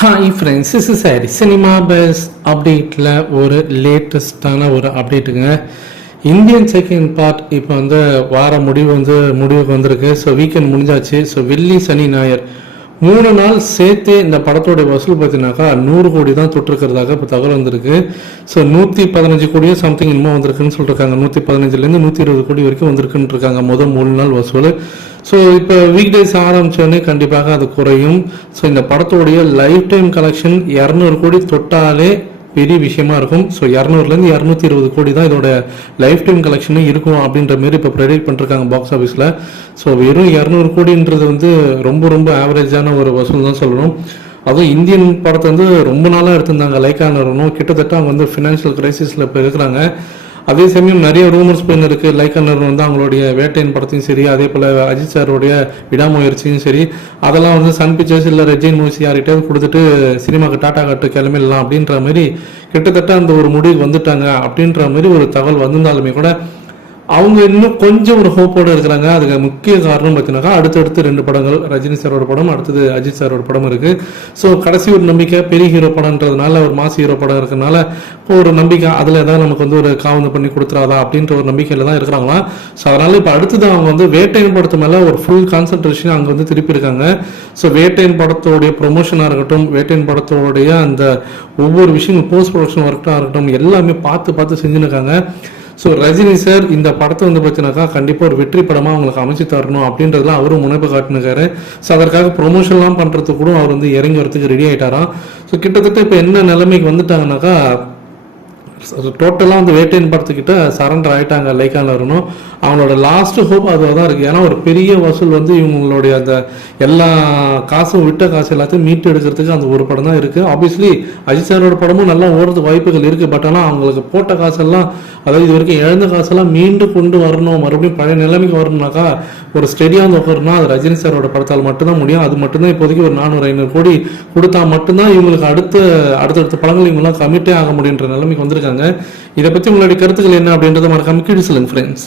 Hi friends is is sorry cinema base அப்டேட்டில் ஒரு லேட்டஸ்டான ஒரு அப்டேட்டுங்க இந்தியன் செகண்ட் பார்ட் இப்போ வந்து வார முடிவு வந்து முடிவுக்கு வந்திருக்கு. ஸோ வீக்கெண்ட் முடிஞ்சாச்சு. ஸோ வெள்ளி சனி ஞாயிறு. மூணு நாள் சேர்த்தே இந்த படத்தோடைய வசூல் பார்த்தீங்கன்னாக்கா நூறு கோடி தான் தொட்டிருக்கிறதாக இப்போ தகவல் வந்திருக்கு. ஸோ நூற்றி பதினஞ்சு கோடியோ சம்திங் இன்னமும் வந்திருக்குன்னு சொல்லியிருக்காங்க நூற்றி பதினஞ்சுலேருந்து நூற்றி இருபது கோடி வரைக்கும் வந்திருக்குன்னு இருக்காங்க முதல் மூணு நாள் வசூல். ஸோ இப்போ வீக் டேஸ் ஆரம்பித்தோடனே கண்டிப்பாக அது குறையும். ஸோ இந்த படத்தோடைய லைஃப் டைம் கலெக்ஷன் இரநூறு கோடி தொட்டாலே பெரிய விஷயமா இருக்கும். ஸோ இரநூறுலேருந்து இரநூத்தி இருபது கோடி தான் இதோட லைஃப் டைம் கலெக்ஷனும் இருக்கும் அப்படின்ற மாரி இப்போ ப்ரெடிக்ட் பண்ணிருக்காங்க பாக்ஸ் ஆஃபீஸில் ஸோ வெறும் இரநூறு கோடின்றது வந்து ரொம்ப ரொம்ப ஆவரேஜான ஒரு வசூல் தான் சொல்லணும். அதுவும் இந்தியன் படத்தை வந்து ரொம்ப நாளாக எடுத்திருந்தாங்க. லைக்கான நிறுவனம் கிட்டத்தட்ட அவங்க வந்து ஃபினான்ஷியல் கிரைசிஸில் இப்போ இருக்கிறாங்க. அதே சமயம் நிறைய ரூமர்ஸ் போயின்னு இருக்குது லைக்கா வந்து அவங்களுடைய வேட்டையின் படத்தையும் சரி அதே போல் அஜித் சாருடைய விடாமுயற்சியும் சரி அதெல்லாம் வந்து சன் பிக்சர்ஸ் இல்லை ரெஜின் மூவிஸ் யார்கிட்டயாவது கொடுத்துட்டு சினிமாக்கு டாட்டா காட்டு கிளம்பிடலாம் அப்படின்ற மாதிரி கிட்டத்தட்ட அந்த ஒரு முடிவுக்கு வந்துட்டாங்க அப்படின்ற மாதிரி ஒரு தகவல் வந்திருந்தாலுமே கூட அவங்க இன்னும் கொஞ்சம் ஒரு ஹோப்போடு இருக்கிறாங்க. அதுக்கு முக்கிய காரணம் பார்த்தீங்கன்னாக்கா அடுத்தடுத்து ரெண்டு படங்கள் ரஜினி சாரோட படம் அடுத்தது அஜித் சாரோட படம் இருக்கு. ஸோ கடைசி ஒரு நம்பிக்கை பெரிய ஹீரோ படம்ன்றதுனால ஒரு மாஸ் ஹீரோ படம் இருக்கிறதுனால ஒரு நம்பிக்கை அதில் ஏதாவது நமக்கு வந்து ஒரு காவந்து பண்ணி கொடுத்துறாதா அப்படின்ற ஒரு நம்பிக்கையில் தான் இருக்கிறாங்களாம். ஸோ அதனால இப்போ அடுத்தது அவங்க வந்து வேட்டையன் படத்து மேலே ஒரு ஃபுல் கான்சன்ட்ரேஷன் அங்கே வந்து திருப்பி இருக்காங்க ஸோ வேட்டையன் படத்தோடைய ப்ரொமோஷனாக இருக்கட்டும் வேட்டையன் படத்தோடைய அந்த ஒவ்வொரு விஷயங்கள் போஸ்ட் ப்ரொடக்ஷன் ஒர்க்காக இருக்கட்டும் எல்லாமே பார்த்து பார்த்து செஞ்சுன்னு இருக்காங்க. ஸோ ரஜினி சார் இந்த படத்தை வந்து பார்த்தீங்கன்னாக்கா கண்டிப்பாக ஒரு வெற்றி படமாக அவங்களுக்கு அமைச்சு தரணும் அப்படின்றதுலாம் அவரும் முனைப்பு காட்டினுக்காரு. ஸோ அதற்காக ப்ரொமோஷன்லாம் பண்ணுறதுக்கு கூட அவர் வந்து இறங்கி வரதுக்கு ரெடி ஆகிட்டாராம் ஸோ கிட்டத்தட்ட இப்போ என்ன நிலைமைக்கு வந்துட்டாங்கன்னாக்கா டோட்டலாக வந்து வேட்டையின் படத்துக்கிட்ட சரண்டர் ஆயிட்டாங்க லைக்கான வரணும் அவங்களோட லாஸ்ட் ஹோப் அதுவாக தான் இருக்குது ஏன்னா ஒரு பெரிய வசூல் வந்து இவங்களுடைய அந்த எல்லா காசும் விட்ட காசு எல்லாத்தையும் மீட்டு எடுக்கிறதுக்கு அந்த ஒரு படம் தான் இருக்குது ஆப்வியஸ்லி அஜித் சாரோட படமும் நல்லா ஓடுறதுக்கு வாய்ப்புகள் இருக்குது பட் ஆனால் அவங்களுக்கு போட்ட காசெல்லாம் அதாவது இது வரைக்கும் இழந்த காசெல்லாம் மீண்டும் கொண்டு வரணும். மறுபடியும் பழைய நிலைமைக்கு வரணும்னாக்கா ஒரு ஸ்டெடியாக வந்து உட்காரணும் அது ரஜினி சாரோட படத்தால் மட்டும்தான் முடியும். அது மட்டும்தான் இப்போதைக்கு ஒரு நானூறு ஐநூறு கோடி கொடுத்தா மட்டும்தான் இவங்களுக்கு அடுத்த அடுத்தடுத்த படங்கள் இவங்கெல்லாம் கமிட்டே ஆக முடியுன்ற நிலைமைக்கு வந்திருக்காங்க. இதை பற்றி உங்களுடைய கருத்துக்கள் என்ன அப்படின்றத மறக்காம கீழே சொல்லுங்கள் ஃப்ரெண்ட்ஸ்